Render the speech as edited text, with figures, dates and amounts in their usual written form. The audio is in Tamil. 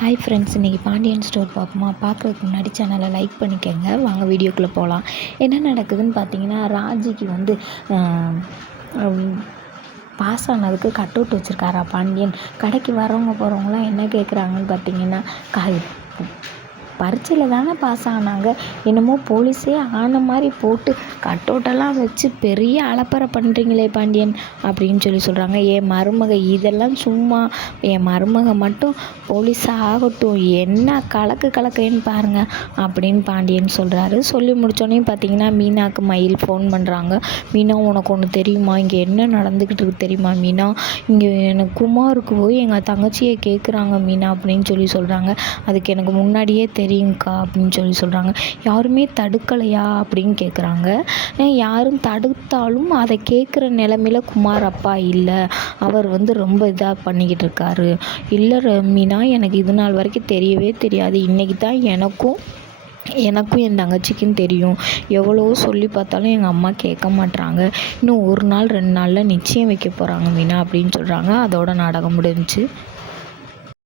ஹாய் ஃப்ரெண்ட்ஸ், இன்றைக்கி பாண்டியன் ஸ்டோர் பார்ப்போமா? பார்க்குறதுக்கு முன்னாடி சேனலை லைக் பண்ணிக்கோங்க. வாங்க வீடியோக்குள்ளே போகலாம். என்ன நடக்குதுன்னு பார்த்தீங்கன்னா, ராஜிக்கு வந்து பாஸ் ஆனதுக்கு கட் அவுட் வச்சுருக்காரா பாண்டியன். கடைக்கு வரவங்க போகிறவங்களாம் என்ன கேட்குறாங்கன்னு பார்த்தீங்கன்னா, பரீட்சையில் தானே பாஸ் ஆனாங்க, என்னமோ போலீஸே ஆன மாதிரி போட்டு கட் அவுட்டெல்லாம் வச்சு பெரிய அலப்பறை பண்ணுறீங்களே பாண்டியன் அப்படின்னு சொல்கிறாங்க. என் மருமக இதெல்லாம் சும்மா, என் மருமக மட்டும் போலீஸாக ஆகட்டும், என்ன கலக்குன்னு பாருங்கள் அப்படின்னு பாண்டியன் சொல்கிறாரு. சொல்லி முடித்தோடனே பார்த்தீங்கன்னா, மீனாவுக்கு மயில் ஃபோன் பண்ணுறாங்க. மீனா, உனக்கு ஒன்று தெரியுமா? இங்கே என்ன நடந்துக்கிட்டு இருக்கு தெரியுமா மீனா? இங்கே எனக்கு குமாருக்கு போய் எங்கள் தங்கச்சியை கேட்குறாங்க மீனா அப்படின்னு சொல்கிறாங்க. அதுக்கு எனக்கு முன்னாடியே தெரியுங்க்கா அப்படின்னு சொல்கிறாங்க. யாருமே தடுக்கலையா அப்படின்னு கேட்குறாங்க. யாரும் தடுத்தாலும் அதை கேட்குற நிலமையில குமார் அப்பா இல்லை. அவர் வந்து ரொம்ப இதாக பண்ணிக்கிட்டு இருக்காரு. இல்லை மீனா, எனக்கு இது நாள் வரைக்கும் தெரியவே தெரியாது. இன்றைக்கி தான் எனக்கும் என் தங்கச்சிக்கும் தெரியும். எவ்வளோ சொல்லி பார்த்தாலும் எங்கள் அம்மா கேட்க மாட்றாங்க. இன்னும் 1 நாள் 2 நாளில் நிச்சயம் வைக்க போகிறாங்க மீனா அப்படின்னு சொல்கிறாங்க. அதோட நாடகம் முடிஞ்சுச்சு.